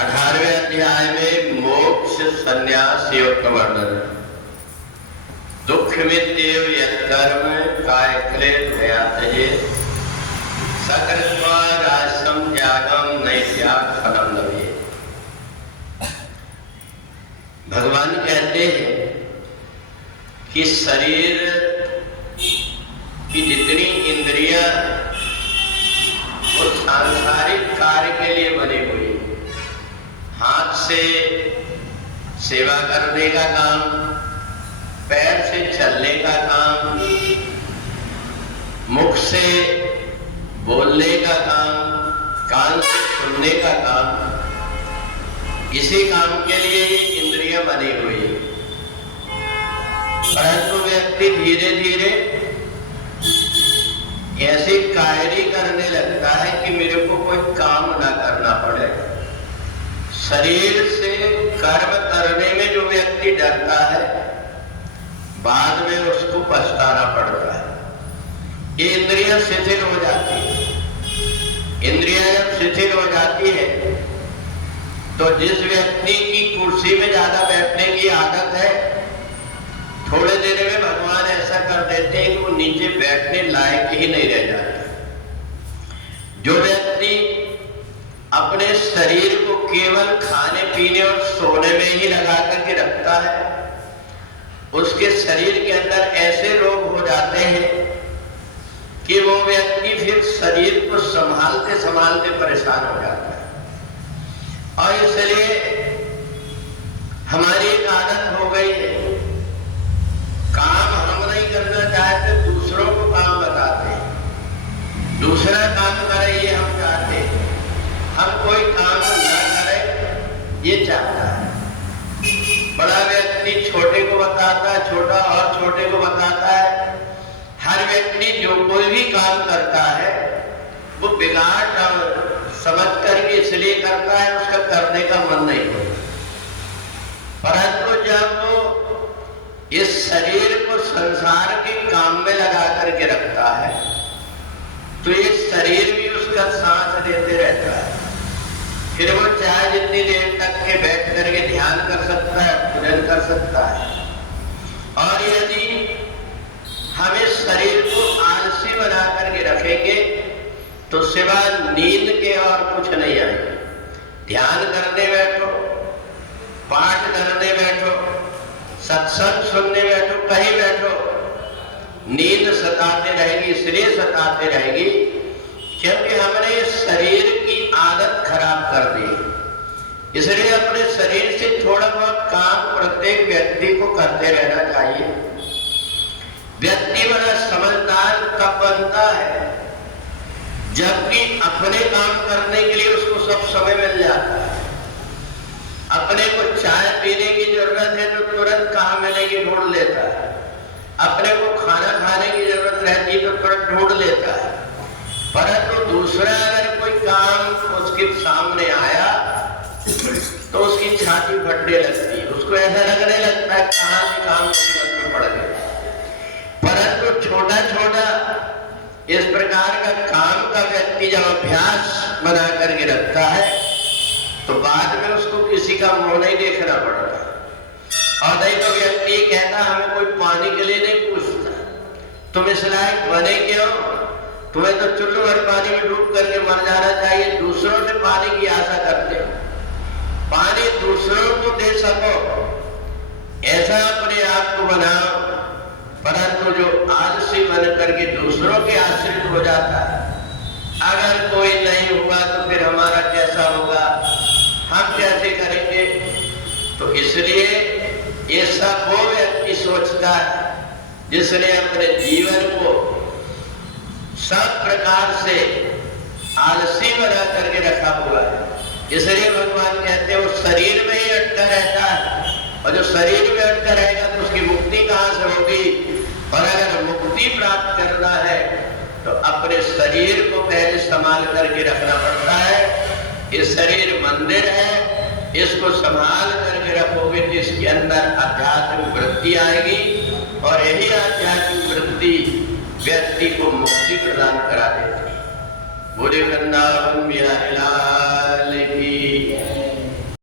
18वें अध्याय में मोक्ष संन्यास योग का वर्णन। दुख मित्येव यत्कर्म कायक्ले भयातये सकर्त्वा राजसं त्यागं नैत्याग फलं लभेत। भगवान कहते हैं कि शरीर की जितनी इंद्रियां वो सांसारिक कार्य के लिए बनी हुई। हाथ से सेवा करने का काम, पैर से चलने का काम, मुख से बोलने का काम, कान से सुनने का काम, इसी काम के लिए ये इंद्रियां बनी हुई है। परंतु व्यक्ति धीरे धीरे ऐसी कायरी करने लगता है कि मेरे को कोई काम ना करना पड़े। शरीर से कर्म करने में जो व्यक्ति डरता है, बाद में उसको पछताना पड़ता है। ये इंद्रियां शिथिल हो जाती है। इंद्रियां जब शिथिल हो जाती है तो जिस व्यक्ति की कुर्सी में ज्यादा बैठने की आदत है, थोड़े देर में भगवान ऐसा कर देते हैं कि वो नीचे बैठने लायक ही नहीं रह जाता। जो व्यक्ति अपने शरीर को केवल खाने पीने और सोने में ही लगा करके रखता है, उसके शरीर के अंदर ऐसे रोग हो जाते हैं कि वो व्यक्ति फिर शरीर को संभालते संभालते परेशान हो जाता है। और इसलिए हमारी एक आदत हो गई है, काम हम नहीं करना चाहते, दूसरों को काम बताते हैं। दूसरा काम करे ये हम चाहते हैं, हम कोई काम ना करें ये चाहता है। बड़ा व्यक्ति छोटे को बताता है, छोटा और छोटे को बताता है। हर व्यक्ति जो कोई भी काम करता है वो बिगाड़ समझ करके इसलिए करता है, उसका करने का मन नहीं होता। परंतु जब वो इस शरीर को संसार के काम में लगा करके रखता है तो ये शरीर भी उसका सांस देते रहता है। फिर वो चाहे जितनी देर तक के बैठ करके ध्यान कर सकता है, पूजन कर सकता है। और यदि हम इस शरीर को आलसी बना करके रखेंगे तो सिवाय नींद के और कुछ नहीं आएगा। ध्यान करने बैठो, पाठ करने बैठो, सत्संग सुनने बैठो, कहीं बैठो, नींद सताते रहेगी। इसलिए सताते रहेगी क्योंकि हमने इस शरीर की आदत खराब कर दी। इसलिए अपने शरीर से थोड़ा बहुत काम प्रत्येक व्यक्ति को करते रहना चाहिए। व्यक्ति बड़ा समझदार कब बनता है, जबकि अपने काम करने के लिए उसको सब समय मिल जाता है। अपने को चाय पीने की जरूरत है तो तुरंत कहाँ मिलेगी ढूंढ लेता है। अपने को खाना खाने की जरूरत रहती है तो तुरंत ढूंढ लेता है। परंतु दूसरा अगर कोई काम उसके सामने आया तो उसकी छाती फटने लगती है, उसको ऐसा लगने लगता है कहाँ से काम मुसीबत में पड़ गया। परंतु छोटा छोटा इस प्रकार का काम का व्यक्ति जब अभ्यास बना करके रखता है तो बाद में उसको किसी का मुंह नहीं देखना पड़ता। और नहीं तो व्यक्ति कहता हमें कोई पानी के लिए नहीं पूछता, तुम इस लायक बने क्यों, तुम्हें तो चुल्लू भर पानी में डूब करके मर जाना चाहिए। दूसरों से पानी की आशा करते हो, पानी दूसरों को दे सको ऐसा अपने आप को बनाओ। परंतु जो आलसी बन करके दूसरों के आश्रित हो जाता है, अगर कोई नहीं हुआ तो फिर हमारा कैसा होगा, हम कैसे करेंगे। तो इसलिए ये सब वो व्यक्ति सोचता है जिसने अपने जीवन को सब प्रकार से आलसी बना करके रखा हुआ है। इसलिए भगवान कहते हैं वो शरीर में ही अटका रहता है, और जो शरीर में अटका रहेगा तो उसकी मुक्ति कहाँ से होगी। और अगर मुक्ति प्राप्त करना है तो अपने शरीर को पहले संभाल करके रखना पड़ता है। ये शरीर मंदिर है, इसको संभाल करके रखोगे तो इसके अंदर आध्यात्मिक वृत्ति आएगी, और यही आध्यात्मिक वृत्ति व्यक्ति को मुक्ति प्रदान करा देती है। बोले वृंदावन बिहारी लाल की।